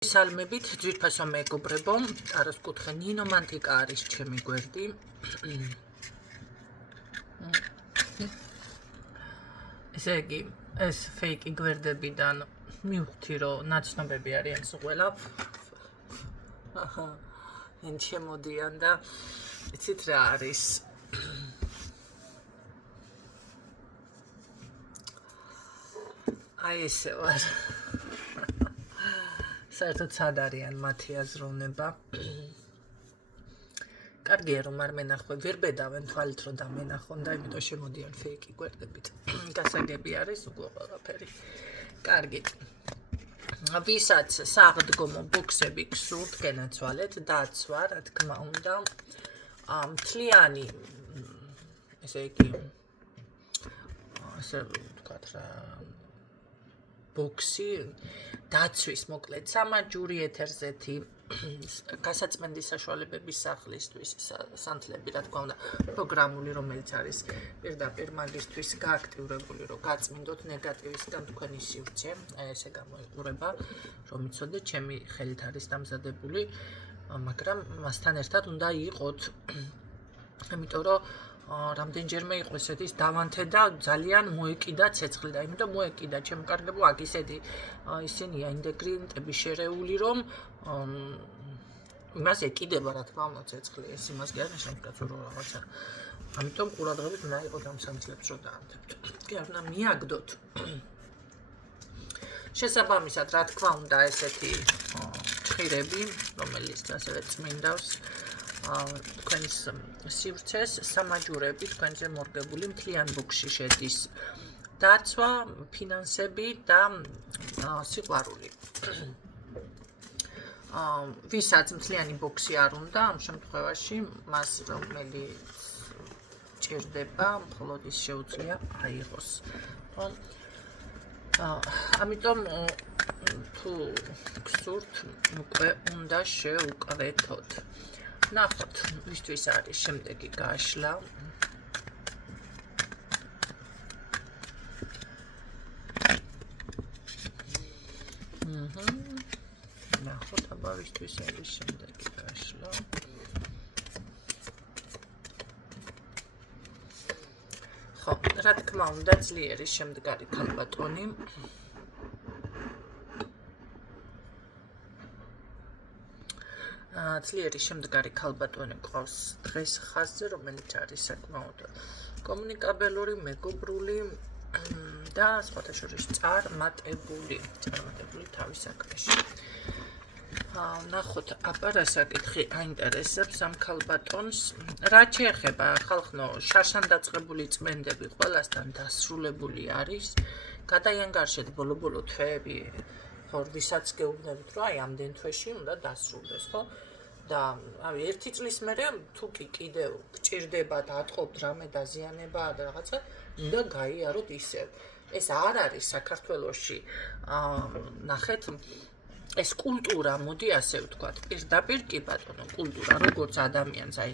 Salmებით ძვირფასო მეგობრებო, არას კუთხე ნინო მანტიკა არის ჩემი გვერდი. ესე იგი, ეს ფეიკი გვერდებიდან მივხვდი, რომ ნაცნობები არიან ყველა.ენ შემოდიან და იცით რა არის. აი ესე ვარ. საერთოდ სად არიან მათი აზროვნება. კარგია რომ არ მენახვე, ვერ ბედავენ თვალით რომ დამენახონ და იმიტომ შემოდიან ფეიკი გვერდებით. გასაგები არის უკვე ყველაფერი. კარგი. ვისაც საღდგომო ბუქსები გსურთ, გენაცვალეთ, დაცვა, რა თქმა უნდა. მთლიანი ესე იგი ასე ვთქვათ რა ბუქსი დაცვის მოკლედ სამაჯური ეთერზეთი გასაწმენდის საშუალებების სახლისთვის სანთლები რა თქმა უნდა პროგრამული რომელიც არის პირდაპირ მაგისთვის გააქტიურებული რომ გაწმინდოთ ნეგატივისგან თქვენი სივრცე ესე გამოიყურება რომ იცოდეთ ჩემი ხელით არის დამზადებული მაგრამ მასთან ერთად უნდა იყოთ იმიტომ რომ რამდენჯერმე იყო ესეთის დავანთე და ძალიან მოეკიდა ცეცხლი და იმიტომ მოეკიდა ჩემკარგებო აქ ისეთი ისინია ინგრედიენტები შერეული რომ იმას ეკიდება რა თქმა უნდა ცეცხლი ეს იმას კი არ ნიშნავს კაცო რომ რაღაცა ამიტომ ყურადღებით უნდა იყოს ამ სამძლებს რომ დაანთებთ კი არ უნდა მიაგდოთ შესაბამისად რა თქმა უნდა ესეთი ჭხირები რომელიც ასევე წმინდავს თქვენს სივრცეს სამაჯურები თქვენზე მორგებული მთლიან ბუქში შედის დაცვა, ფინანსები და სიყვარული. ვისაც მთლიანი ბუქსი არ უნდა ამ შემთხვევაში მას რომელიც ჭირდება, მხოლოდ ის შეუძლია აიღოს. ამიტომ თუ გსურთ, უკვე უნდა შეუკრეთოთ. ნახოთ, ვისთვის არის შემდეგი გაშლა. ნახოთ, აბა ვისთვის არის შემდეგი გაშლა. ხო, რა თქმა უნდა, ძლიერი შემდგარი ქალბატონი. ძლიერი შემდგარი ქალბატონი ყავს დღეს ხაზზე, რომელიც არის საკმაოდ კომუნიკაბელური, მეგობრული და სხვათა შორის წარმატებული თავის საქმეში. ნახოთ, აბა რა საკითხი აინტერესებს ამ ქალბატონს. რაც შეეხება ხალხნო, შარშან დაწყებული წმენდები ყველასთან დასრულებული არის. გადაიანგარშეთ ბოლო-ბოლო თვეები, ხო, ვისაც გეუბნებით, რომ აი ამდენ თვეში უნდა დასრულდეს, ხო? და ავი ერთი წლის მერე თუ კი კიდევ გჭირდება და ატყობთ რამე დაზიანება და რაღაცა უნდა გაიაროთ ისევ ეს არ არის საქართველოში ნახეთ ეს კულტურა მოდი ასე ვთქვათ პირდაპირ კი ბატონო კულტურა როგორც ადამიანს აი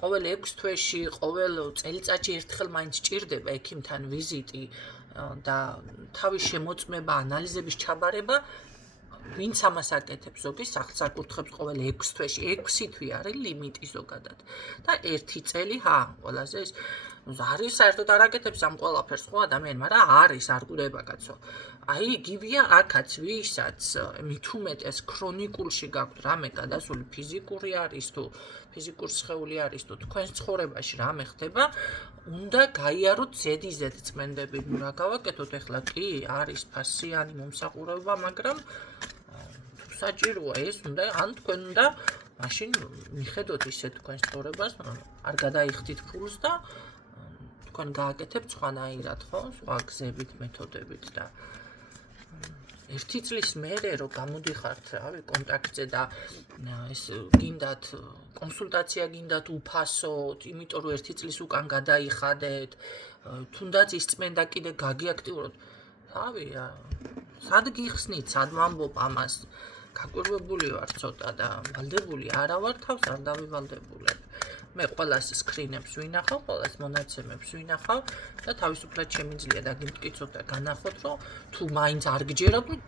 ყოველ 6 თვეში ყოველ წელიწადში ერთხელ მაინც ჭირდება ექიმთან ვიზიტი და თავის შემოწმება ანალიზების ჩაბარება ვინც ამას აკეთებს ზოგი სახლს აკურთხებს ყოველ 6 თვეში 6 თვე არის ლიმიტი ზოგადად და 1 წელი ყველაზე ეს არის საერთოდ არ აკეთებს ამ ყველაფერს ხო ადამიანი მაგრამ არის არ გვდება კაცო აი იგივეა აქაც ვისაც მით უმეტეს ქრონიკულში გაქვთ რამე გადასული ფიზიკური არის თუ ფიზიკური სხეული არის თუ თქვენს ცხოვრებაში რამე ხდება უნდა გაიაროთ ზედიზედ წმენდები რა გავაკეთოთ ეხლა კი არის ფასიანი მომსახურება მაგრამ საჭიროა ეს უნდა ან თქვენ უნდა მაშინ მიხედოთ ისე თქვენს ცხოვრებას არ გადაიხდით ფულს და თქვენ გააკეთებთ სხვანაირად ხო სხვა გზებით მეთოდებით და ერთი წლის მერე რომ გამოდიხართ რავი კონტაქტზე და ეს გინდათ კონსულტაცია გინდათ უფასოდ იმიტომ რომ ერთი წლის უკან გადაიხადეთ თუნდაც ის წმენდა კიდე გაგიაქტიუროთ რავი სად გიხსნით სად ვამბობ ამას გაკვირვებული ვარ ცოტა და ვალდებული არა ვარ თავს არ დავივალდებულებ მე ყველას სკრინებს ვინახავ ყველას მონაცემებს ვინახავ და თავისუფლად შემიძლია და გიმტკიცოთ და განახოთ რომ თუ მაინც არ გჯერობთ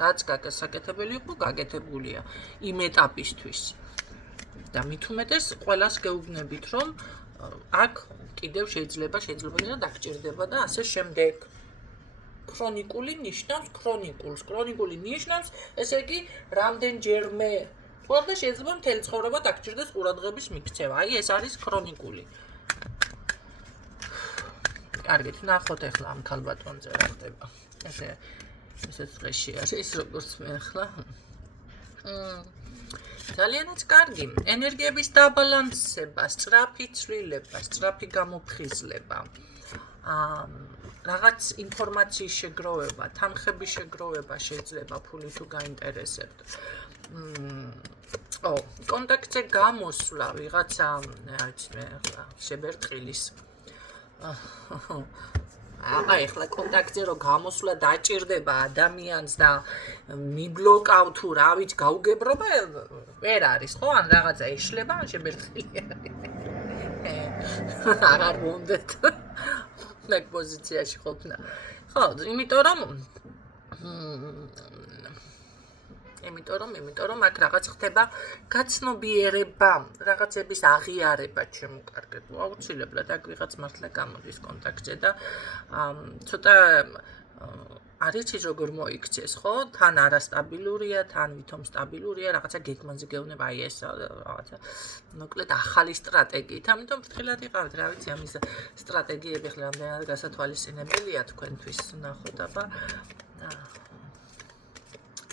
რაც გასაკეთებელი იყო, გაკეთებულია იმ ეტაპისთვის. და მით უმეტეს ყველას გეუბნებით, რომ აქ კიდევ შეიძლება და დაგჭირდება და ასე შემდეგ. ქრონიკული ნიშნავს ქრონიკულს. ქრონიკული ნიშნავს, ესე იგი, რამდენჯერმე თქვა და შეიძლება მთელი ცხოვრება დაგჭირდეს ყურადღების მიქცევა. აი ეს არის ქრონიკული. კარგით, ნახოთ ახლა ამ ქალბატონზე რა ხდება. ესეც დღეში არის როგორც მე ახლა. ძალიანაც კარგი. ენერგიების დაბალანსება, სწრაფი ცვლილება, სწრაფი გამოფხიზლება. რაღაც ინფორმაციის შეგროვება, თანხების შეგროვება შეიძლება ფული თუ გაინტერესებთ. კონტაქტზე გამოსვლა ვიღაცა, რაიცი მე ახლა შებერტყილის. აი ახლა კონტაქტზე რო გამოსვლა დაჭირდება ადამიანს და მიბლოკავ თუ რა ვიცი გაუგებრობა ვერ არის ხო? ან რაღაცა ეშლება ან შებერტყილი. აღარ მომდეთ. მაგ პოზიციაში ყოფნა. ხო, იმიტომ რომ აქ რაღაც ხდება გაცნობიერება, რაღაცების აღიარება შემოკარგეთ. აუცილებლად აქ ვიღაც მართლა გამოდის კონტაქტზე და ცოტა არის ის როგორ მოიქცეს, ხო? თან არასტაბილურია, თან ვითომ სტაბილურია, რაღაცა გეგმაზე გეუბნება, აი ეს რაღაცა მოკლედ ახალი სტრატეგიით. ამიტომ ფრთხილად იყავით, რა ვიცი, ამის სტრატეგიები ხლა რამდენად გასათვალისწინებელია თქვენთვის, ნახოთ, აბა.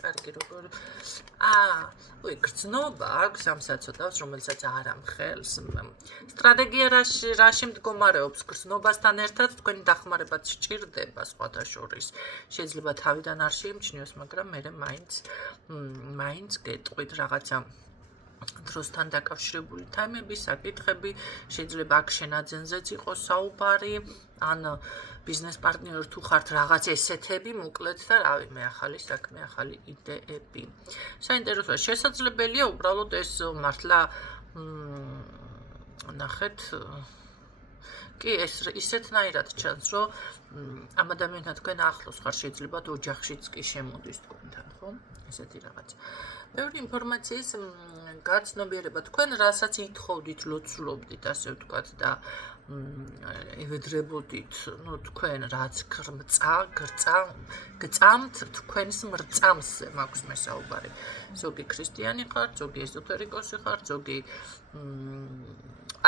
კარგი როგორ გრძნობა აქვს ამ საწოდავს, რომელსაც არ ამხელს. სტრატეგია რაში მდგომარეობს? გრძნობასთან ერთად თქვენი დახმარებაც სჭირდება სხვათა შორის. შეიძლება თავიდან არ შეიმჩნიოს, მაგრამ მე მაინც გეტყვით რაღაცა დროსთან დაკავშირებული თემები, საკითხები, შეიძლება აქ შენაძენზეც იყოს საუბარი, ან ბიზნეს პარტნიორი თუ ხართ რაღაც ესეთები, მოკლედ და რავი, მე ახალი საქმე, ახალი იდეები. საინტერესოა, შესაძლებელია უბრალოდ ეს მართლა ნახეთ კი ეს ისეთნაირად ჩანს, რომ ამ ადამიანთან თქვენ ახლოს ხარ, შეიძლება ოჯახშიც კი შემოდის თქვენთან, ხო? ესეთი რაღაც. ბევრი ინფორმაციის გაცნობიერება თქვენ რასაც ითხოვდით, ლოცულობდით, ასე ვთქვათ და ევედრებოდით, თქვენ რაც გწამთ თქვენს მრწამსზე მაქვს მე საუბარი. ზოგი ქრისტიანი ხარ, ზოგი ეზოთერიკოსი ხარ, ზოგი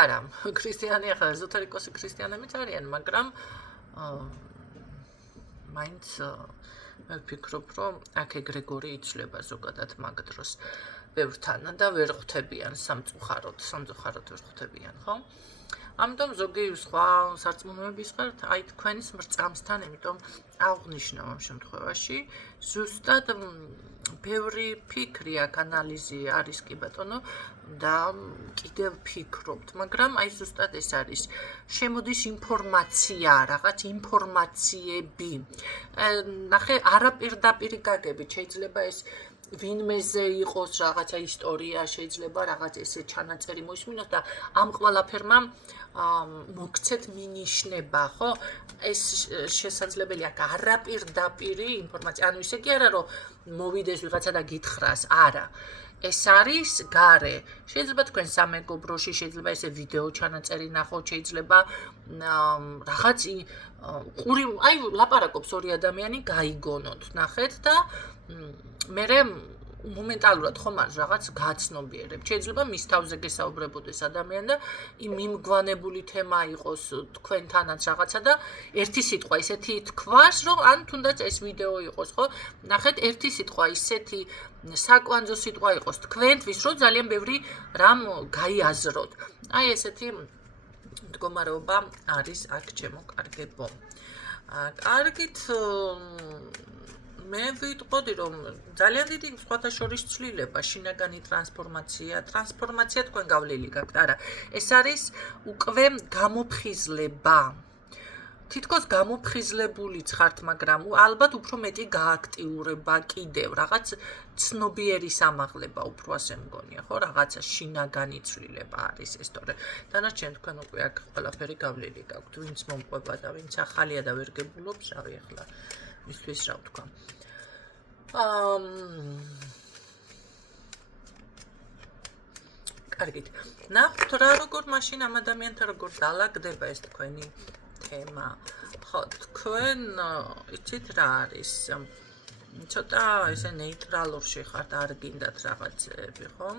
არა, ქრისტიანი ხარ, ეზოთერიკოსი ქრისტიანებიც არიან, მაგრამ მაინც მე ვფიქრობ, რომ აქ ეგრეგორი იცვლება ზოგადად მაგ დროს ბევრთან და ვერ ხვდებიან სამწუხაროდ ვერ ხვდებიან, ხო? ამიტომ ზოგი სხვა სარწმუნოების ხართ, აი თქვენის მრწამსთან, იმიტომ აღნიშნავ ამ შემთხვევაში, ზუსტად ბევრი ფიქრი აქ ანალიზი არის კი ბატონო და კიდევ ფიქრობთ, მაგრამ აი ზუსტად ეს არის. შემოდის ინფორმაცია, რაღაც ინფორმაციები. ნახე, არაპირდაპირი გაგებით, შეიძლება ეს ვინმეზე იყოს რაღაცა ისტორია, შეიძლება რაღაც ესე ჩანაწერი მოისმინოთ და ამ ყველაფერმა მოგცეთ მინიშნება, ხო? ეს შესაძლებელია არაპირდაპირი ინფორმაცია. ანუ ისე კი არა, რომ მოვიდეს ვიღაცა და გითხრას, არა. ეს არის გარე. შეიძლება თქვენ სამეგობროში, შეიძლება ესე ვიდეო ჩანაწერი ნახოთ, შეიძლება რაღაც აი ლაპარაკობს ორი ადამიანი, გაიგონოთ, ნახეთ და მერე მომენტალურად ხომ არის რაღაც გაცნობიერებ. შეიძლება მის თავზე გესაუბრებოდეს ადამიანი და იმ მიმგვანებული თემა იყოს თქვენთანაც რაღაცა და ერთი სიტყვა ისეთი თქვას, რომ ან თუნდაც ეს ვიდეო იყოს, ხო? ნახეთ, ერთი სიტყვა ისეთი საკვანძო სიტყვა იყოს თქვენთვის, რომ ძალიან ბევრი რამ გაიაზროთ. აი ესეთი მდგომარეობა არის აქ ჩემო კარგებო. კარგით მე ვიტყოდი, რომ ძალიან დიდი სხვათა შორის ცვლილება, შინაგანი ტრანსფორმაცია თქვენ გავლილი გაქვთ, არა. ეს არის უკვე გამოფხიზლება. თითქოს გამოფხიზლებულიც ხართ, მაგრამ ალბათ უფრო მეტი გააქტიურება კიდევ, რაღაც ცნობიერი სამაღლება უფრო ასე მგონია, ხო? რაღაცა შინაგანი ცვლილება არის ეს, თორე დანარჩენ თქვენ უკვე აქ ყველაფერი გავლილი გაქვთ, ვინც მომყვება და ვინც ახალია და ვერ გებულობს, რავი ახლა მისთვის რა ვთქვა. კარგით. ნახოთ რა როგორ მაშინ ამ ადამიანთა როგორ დაალაგდება ეს თქვენი თემა. ხო, თქვენ იცით რა არის? ცოტა ესე ნეიტრალურში ხართ, არ გინდათ რაღაცები, ხო?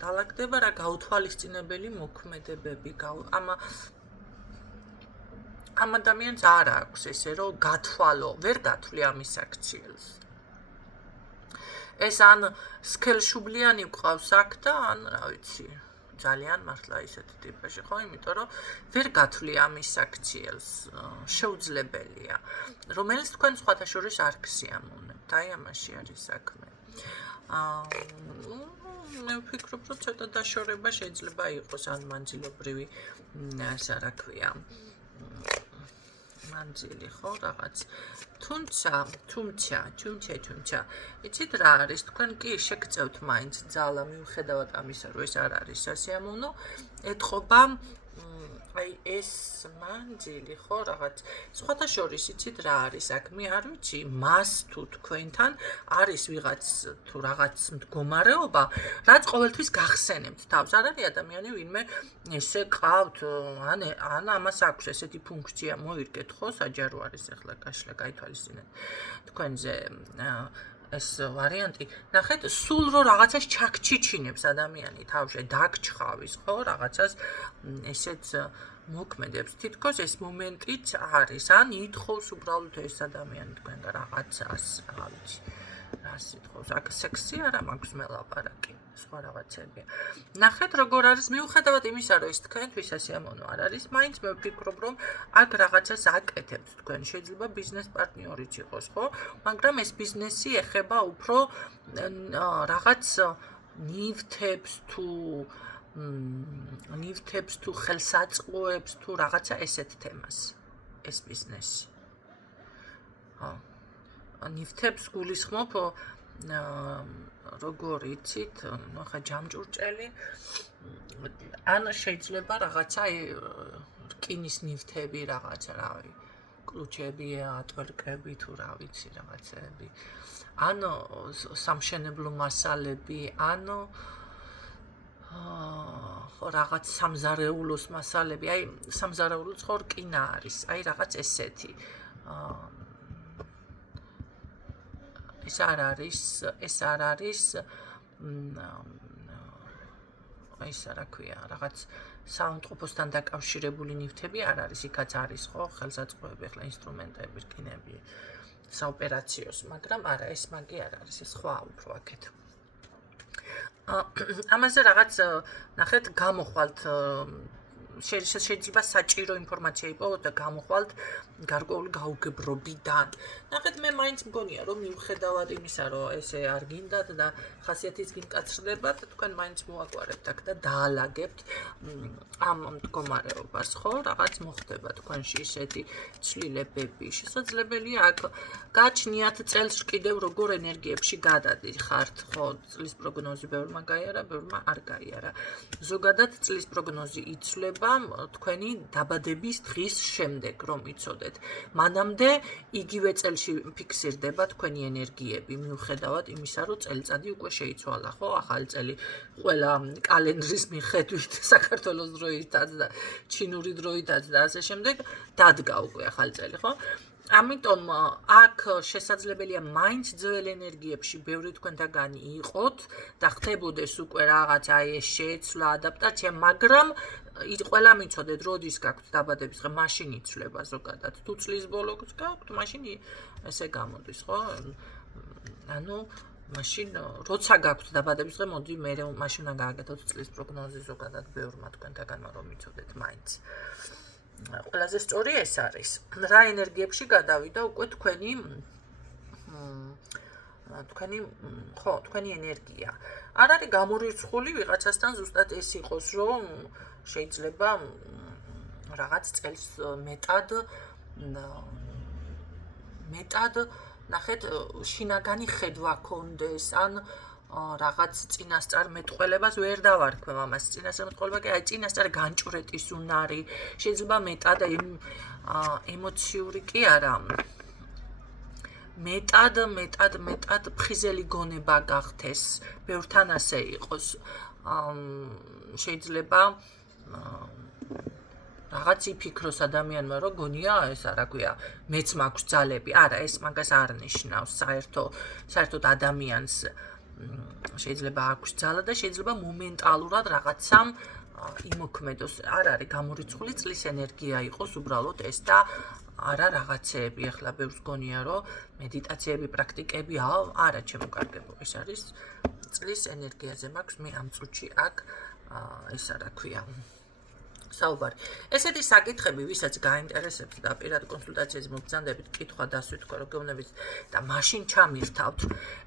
დაალაგდება რა გაუთვალისწინებელი მოქმედებები, ამ ადამიანს არ აქვს ესე რომ გათვალო, ვერ გათვლი ამის აქციელს. ეს ან სქელშუბლიანი ყავს აქ და ან რა ვიცი, ძალიან მართლა ისეთი ტიპები ხო, იმიტომ რომ ვერ გათვლი ამის აქციელს, შეუძლებელია, რომელიც თქვენ სხვათა შორის არ გსიამოვნებთ, აი ამაში არის საქმე. მე ვფიქრობ, რომ ცოტა დაშორება შეიძლება იყოს ან მანძილობრივი, ასე რა ქვია, მანძილი ხო რაღაც. თუმცა, იცით რა არის, თქვენ კი შეგწევთ მაინც ძალა მიუხედავად ამისა, რომ ეს არ არის სასიამოვნო, ეთყობა აი ეს მანძილი ხო რაღაც. სხვათა შორის იცით რა არის აქ, მე არ ვიცი, მას თუ თქვენთან არის ვიღაც თუ რაღაც მდგომარეობა, რაც ყოველთვის გახსენებთ თავს. არ არის ადამიანი ვინმე ესე ყავთ, ან ამას აქვს ესეთი ფუნქცია მოირგეთ ხო, საჯარო არის ახლა გაშლა გაითვალისწინეთ თქვენზე ეს ვარიანტი. ნახეთ, სულ რო რაღაცას ჩაქჩიჩინებს ადამიანი თავში, დაგჩხავის, ხო, რაღაცას ესეც მოქმედებს. თითქოს ეს მომენტიც არის, ან ითხოვს უბრალოდ ეს ადამიანი თქვენგან რაღაცას, რა ვიცი. რას ითხოვს? აქ სექსი არა მაქვს მელაპარაკი, სხვა რაღაცებია. ნახეთ, როგორ არის მიუხედავად იმისა, რომ ეს თქვენთვის სასიამოვნო არ არის, მაინც მე ვფიქრობ, რომ აქ რაღაცას აკეთებთ თქვენ. შეიძლება ბიზნეს პარტნიორიც იყოს, ხო? მაგრამ ეს ბიზნესი ეხება უფრო რაღაც ნივთებს თუ ხელსაწყოებს თუ რაღაცა ესეთ თემას ეს ბიზნესი. ნივთებს გულისხმობ როგორ იცით, ხა ჯამჭურჭელი ან შეიძლება რაღაცა რკინის ნივთები რაღაცა რავი, კლუჩები, ატვერკები თუ რა ვიცი რაღაცები. ან სამშენებლო მასალები, ან რაღაც სამზარეულოს მასალები, აი სამზარეულოც ხო რკინა არის, აი რაღაც ესეთი. ეს არ არის ეს რა ქვია, რაღაც საავადმყოფოსთან დაკავშირებული ნივთები არ არის, იქაც არის ხო, ხელსაწყოები, ახლა ინსტრუმენტები, რკინები საოპერაციოს, მაგრამ არა, ეს მაგი არ არის, ეს სხვა უფრო აქეთ. ამაზე რაღაც ნახეთ, გამოხვალთ შეიძლება საჭირო ინფორმაცია იპოვოთ და გამოხვალთ გარკვეული გაუგებრობიდან. ნახეთ, მე მაინც მგონია, რომ მიუხედავად იმისა, რომ ესე არ გინდათ და ხასიათიც გინკაცრდებათ, თქვენ მაინც მოაგვარებთ აქ და დაალაგებთ ამ მდგომარეობას, ხო? რაღაც მოხდება თქვენში ისეთი ცვლილებები. შესაძლებელია აქ გაჩნიათ წელს კიდევ როგორ ენერგიებში გადადიხართ, ხო? წლის პროგნოზი ბევრმა გაიარა, ბევრმა არ გაიარა. ზოგადად წლის პროგნოზი იცვლება თქვენი დაბადების დღის შემდეგ, რომ იცოდეთ. მანამდე იგივე წელში ფიქსირდება თქვენი ენერგიები, მიუხედავად იმისა, რომ წელიწადი უკვე შეიცვალა, ხო? ახალი წელი ყველა კალენდრის მიხედვით, საქართველოს დროითაც და ჩინური დროითაც და ასე შემდეგ დადგა უკვე ახალი წელი, ხო? ამიტომ აქ შესაძლებელია მაინც ძველ ენერგიებში ბევრი თქვენთაგანი იყოთ და ხდებოდეს უკვე რაღაც აი ეს შეცვლა, ადაპტაცია, მაგრამ ყველა მიცოდეთ, როდის გაქვთ დაბადების დღე, მაშინ იცვლება ზოგადად. თუ წლის ბოლოს გაქვთ, მაშინ ესე გამოდის, ხო? ანუ მაშინ როცა გაქვთ დაბადების დღე, მოდი მე მაშინ უნდა გააკეთოთ წლის პროგნოზი ზოგადად ბევრმა თქვენთაგანმა, რომ მიცოდეთ მაინც. ყველაზე სწორი ეს არის. რა ენერგიებში გადავიდა უკვე თქვენი ენერგია. არ არის გამორიცხული ვიღაცასთან ზუსტად ეს იყოს, რომ შეიძლება რაღაც წელს მეტად ნახეთ შინაგანი ხედვა კონდეს, ან რაღაც წინასწარმეტყველებას ვერ დავარქვევ ამას. წინასწარმეტყველება კი აი წინასწარ განჭვრეტის უნარი, შეიძლება მეტად ემოციური კი არა. მეტად ფხიზელი გონება გახდეს, ბევრთან ასე იყოს. შეიძლება რაღაც იფიქროს ადამიანმა, რომ გონია ეს რა ქვია, მეც მაქვს ძალები. არა, ეს მაგას არ ნიშნავს. საერთოდ ადამიანს შეიძლება აქვს ძალა და შეიძლება მომენტალურად რაღაცამ იმოქმედოს. არ არის გამორიცხული წლის ენერგია იყოს უბრალოდ ეს და არა რაღაცეები. ახლა ბევრს გონია, რომ მედიტაციები, პრაქტიკები, არა ჩემო კარგებო, ეს არის წლის ენერგიაზე მაქვს მე ამ წუთში აქ ესა რა ქვია. საუბარი. ესეთი საკითხები, ვისაც გაინტერესებს და პირად კონსულტაციაზე მოგზანდებით, კითხვა დასვით, რომ გეუბნებით და მაშინ ჩამირთავთ,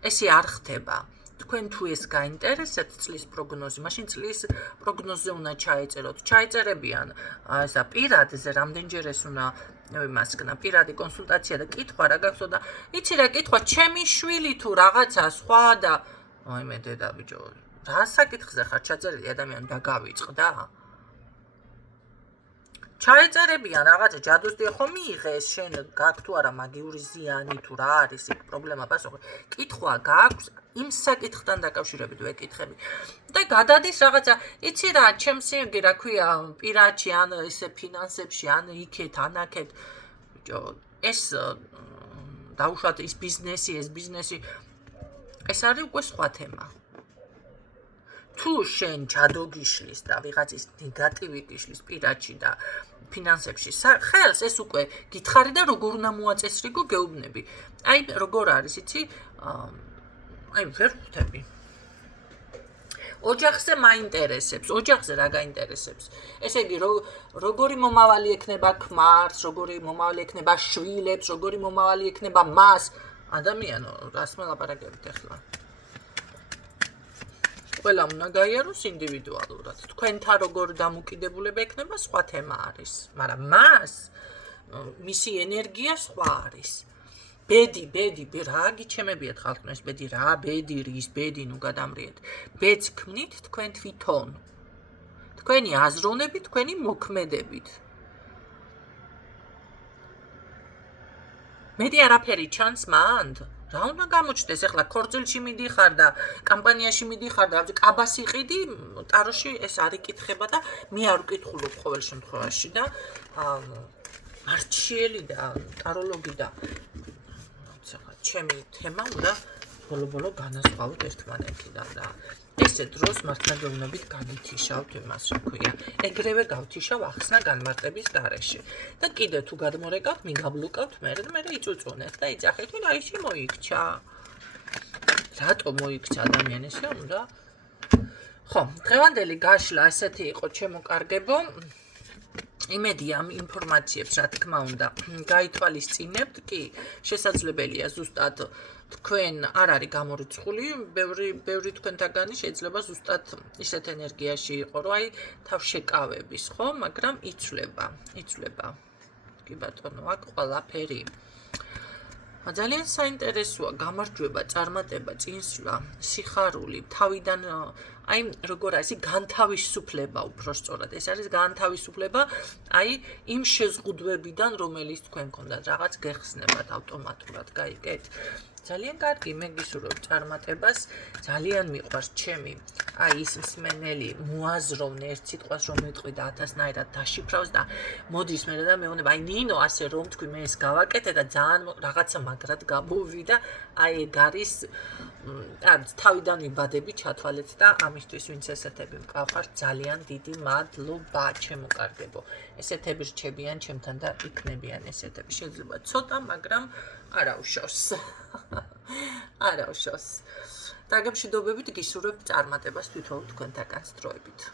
ესე არ ხდება. თქვენ თუ ეს გაინტერესებთ წლის პროგნოზი, მაშინ წლის პროგნოზზე უნდა ჩაეწეროთ. ჩაეწერებიან ესა პირადზე, რამდენჯერ ეს უნდა იმასკნა, პირადი კონსულტაცია და კითხვა რა გაქვსო და იცი რა კითხვა, ჩემი შვილი თუ რაღაცა სხვა და აი მე დედაბიჯო, რა საკითხზე ხარ ჩაწერილი ადამიანი და გავიწყდა? ჩაეწერებიან რაღაცა ჯადოსდია ხო მიიღეს შენ გაქვს თუ არა მაგიური ზიანი თუ რა არის იქ პრობლემა პასუხი კითხვა გაქვს იმ საკითხთან დაკავშირებით ვეკითხები და გადადის რაღაცა იცი რა ჩემს ირგი რა ქვია პირადში ან ესე ფინანსებში ან იქეთ ანაკეთ ბიჭო ეს დაუშვათ ის ბიზნესი ეს არის უკვე სხვა თემა თუ შენ ჩადოგიშლის და ვიღაცის ნეგატივი გიშლის პირადში და ფინანსებში ხელს ეს უკვე გითხარი და როგორ უნდა მოაწესრიგო გეუბნები. აი როგორ არის იცი? აი ვერ ხვდები. ოჯახზე მაინტერესებს, ოჯახზე რა გაინტერესებს? ესე იგი როგორი მომავალი ექნება ქმარს, როგორი მომავალი ექნება შვილებს, როგორი მომავალი ექნება მას. ადამიანო, რას მელაპარაკებით ახლა? ყველა უნდა გაიაროს ინდივიდუალურად. თქვენთან როგორ დამოკიდებულება ექნება სხვა თემა არის, მაგრამ მას მისი ენერგია სხვა არის. ბედი, რა გიჩემებიათ ხალხო ეს ბედი რა, ბედი რის, ბედი ნუ გადამრიეთ. ბედს ქმნით თქვენ თვითონ. თქვენი აზროვნებით, თქვენი მოქმედებით. მეტი არაფერი ჩანს მანდ? რა უნდა გამოჩნდეს ახლა ქორწილში მიდიხარ და კამპანიაში მიდიხარ და კაბას იყიდი ტაროში ეს არ იკითხება და მე არ ვკითხულობ ყოველ შემთხვევაში და არჩიელი და ტაროლოგი და ჩემი თემა უნდა ბოლო განასხვავოთ ერთმანეთიდან და ესე დროს მართლმადიდებლობით გაგითიშავთ იმას რა ქვია ეგრევე გავთიშავ ახსნა განმარტების გარეშე და კიდე თუ გადმორეკავთ მიგაბლუკავთ მე იწუწუნეთ და იძახეთ რომ აი შე მოიქჩა რატო მოიქჩა ადამიანის უნდა ხო დღევანდელი გაშლა ასეთი იყო ჩემო კარგებო იმედი ამ ინფორმაციებს რა თქმა უნდა გაითვალისწინებთ კი შესაძლებელია ზუსტად თქვენ არ არის გამორიცხული ბევრი თქვენთაგანი შეიძლება ზუსტად ისეთ ენერგიაში იყო რომ აი თავშეკავების ხო მაგრამ იცვლება კი ბატონო აქ ყველაფერი ძალიან საინტერესოა გამარჯვება წარმატება წინსვლა სიხარული თავიდან აი როგორ არის განთავისუფლება უფრო სწორად ეს არის განთავისუფლება აი იმ შეზღუდვებიდან რომელიც თქვენ გქონდათ რაღაც გეხსნებათ ავტომატურად გაიგეთ ძალიან კარგი მე გისურვებ წარმატებას ძალიან მიყვარს ჩემი აი ის მსმენელი მოაზროვნე ერთ სიტყვას რომ მეტყვი და 1000-ნაირად დაშიფრავს და მოდის მე და მეუბნება აი ნინო ასე რომ თქვი მე ეს გავაკეთე და ძალიან რაღაცა მაგრად გამოვიდა აი ეგ არის თავიდან ვიბადები ჩათვალეთ და ამისთვის ვინც ესეთები მყავხართ ძალიან დიდი მადლობა ჩემო კარგებო ესეთები რჩებიან ჩემთან და იქნებიან ესეთები შეიძლება ცოტა მაგრამ არაუშავს არაუშავს დაგემშვიდობებით გისურვებთ წარმატებას თვითონ თქვენთაგან სტროებით